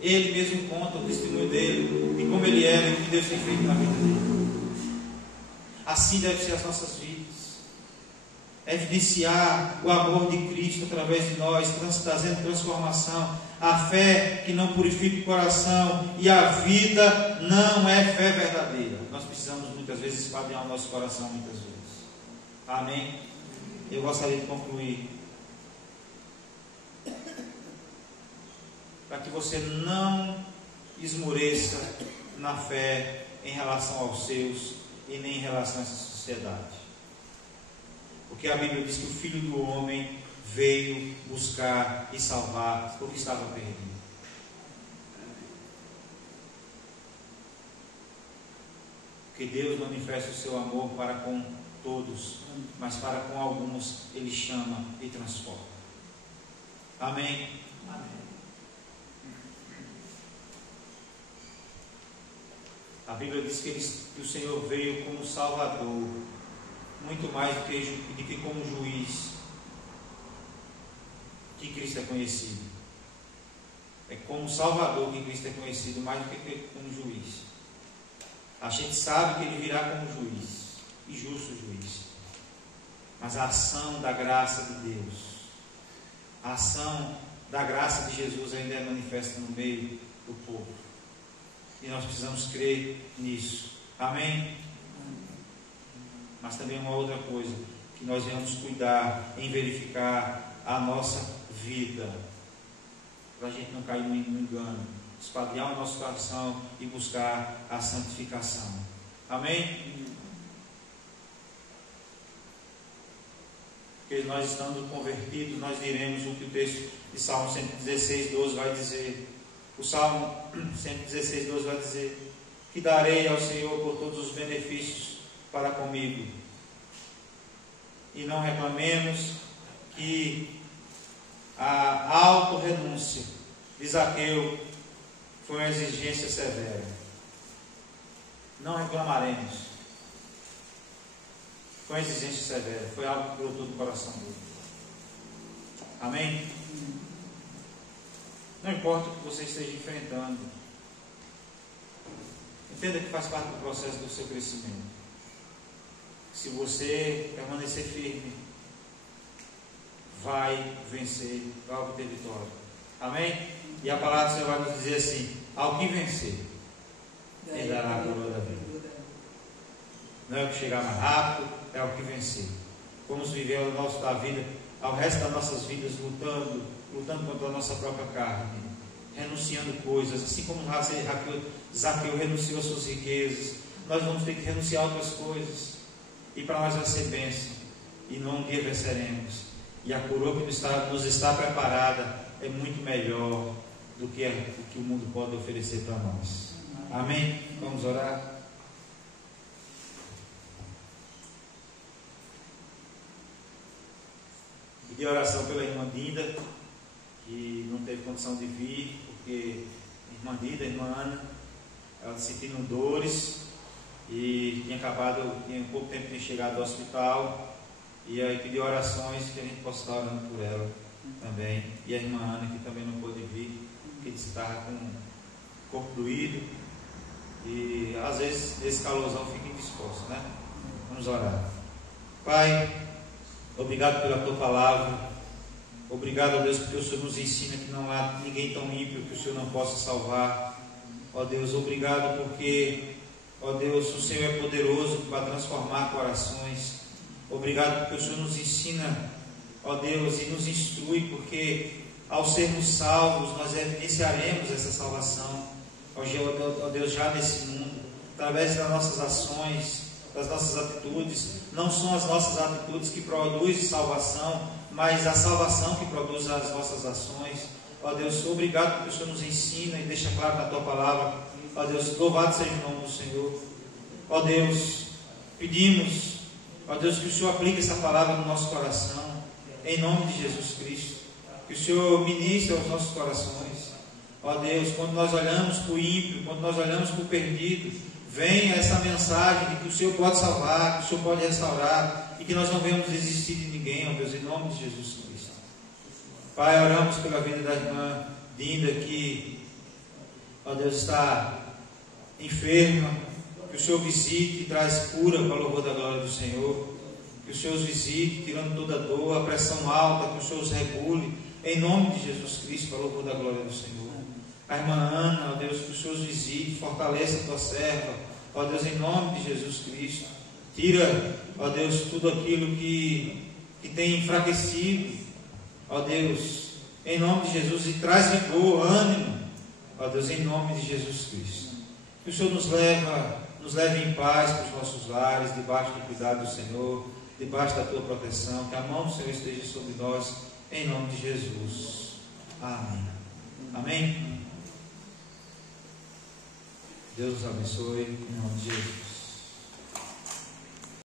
Ele mesmo conta o testemunho dele de como ele era e o que Deus tem feito na vida dele. Assim deve ser as nossas vidas. Evidenciar o amor de Cristo através de nós, trazendo transformação. A fé que não purifica o coração e a vida não é fé verdadeira. Nós precisamos muitas vezes espadear o nosso coração muitas vezes. Amém? Eu gostaria de concluir, para que você não esmoreça na fé em relação aos seus e nem em relação a essa sociedade. Porque a Bíblia diz que o Filho do Homem veio buscar e salvar o que estava perdido. Porque Deus manifesta o seu amor para com todos, mas para com alguns Ele chama e transforma. Amém? Amém. A Bíblia diz que o Senhor veio como Salvador, muito mais do que como juiz. Que Cristo é conhecido. É como Salvador que Cristo é conhecido, mais do que como juiz. A gente sabe que Ele virá como juiz, e justo juiz. Mas a ação da graça de Deus, a ação da graça de Jesus ainda é manifesta no meio do povo. E nós precisamos crer nisso. Amém? Mas também uma outra coisa, que nós devemos cuidar em verificar a nossa vida, para a gente não cair no engano, esquadrinhar o nosso coração e buscar a santificação. Amém? Porque nós estando convertidos, nós diremos o que o texto de Salmo 116, 12 vai dizer. O Salmo 116, 12 vai dizer: que darei ao Senhor por todos os benefícios para comigo. E não reclamemos que a autorrenúncia de Zaqueu foi uma exigência severa. Não reclamaremos. Foi uma exigência severa. Foi algo que brotou do coração dele. Amém? Não importa o que você esteja enfrentando. Entenda que faz parte do processo do seu crescimento. Se você permanecer firme, vai vencer, vai obter vitória. Amém? E a palavra do Senhor vai nos dizer assim: ao que vencer, Ele dará a coroa da vida. Não é o que chegar mais rápido, é o que vencer. Vamos viver o nosso da vida, ao resto das nossas vidas, lutando contra a nossa própria carne, renunciando coisas, assim como Zaqueu renunciou às suas riquezas. Nós vamos ter que renunciar a outras coisas, e para nós vai ser bênção, e num dia venceremos. E a coroa que nos está preparada é muito melhor do que o mundo pode oferecer para nós. Amém? Vamos orar? Pedir oração pela irmã Dinda, que não teve condição de vir, porque a irmã Dinda, a irmã Ana, ela sentindo dores e tinha pouco tempo de chegar do hospital. E aí pedir orações que a gente possa estar orando por ela também. E a irmã Ana, que também não pôde vir, que disse que estava com o corpo doído. E às vezes nesse calorzão fica indisposto, né? Vamos orar. Pai, obrigado pela tua palavra. Obrigado, ó Deus, porque o Senhor nos ensina que não há ninguém tão ímpio que o Senhor não possa salvar. Ó Deus, obrigado porque, ó Deus, o Senhor é poderoso para transformar corações. Obrigado porque o Senhor nos ensina, ó Deus, e nos instrui, porque ao sermos salvos, nós iniciaremos essa salvação, ó Deus, já nesse mundo, através das nossas ações, das nossas atitudes. Não são as nossas atitudes que produzem salvação, mas a salvação que produz as nossas ações. Ó Deus, obrigado porque o Senhor nos ensina e deixa claro na tua palavra. Ó Deus, louvado seja o nome do Senhor. Ó Deus, pedimos, ó Deus, que o Senhor aplique essa palavra no nosso coração, em nome de Jesus Cristo. Que o Senhor ministre aos nossos corações. Ó Deus, quando nós olhamos para o ímpio, quando nós olhamos para o perdido, venha essa mensagem de que o Senhor pode salvar, que o Senhor pode restaurar, e que nós não venhamos desistir de ninguém, ó Deus, em nome de Jesus Cristo. Pai, oramos pela vida da irmã Dinda, que, ó Deus, está enferma. Que o Senhor visite e traz cura para o louvor da glória do Senhor. Que o Senhor os visite, tirando toda dor, a pressão alta, que o Senhor os regule, em nome de Jesus Cristo, para o louvor da glória do Senhor. A irmã Ana, ó Deus, que o Senhor os visite, fortaleça a tua serva, ó Deus, em nome de Jesus Cristo. Tira, ó Deus, tudo aquilo que tem enfraquecido, ó Deus, em nome de Jesus, e traz vigor, ânimo, ó Deus, em nome de Jesus Cristo. Que o Senhor nos leve em paz para os nossos lares, debaixo do cuidado do Senhor, debaixo da tua proteção, que a mão do Senhor esteja sobre nós, em nome de Jesus. Amém. Amém? Deus nos abençoe, em nome de Jesus.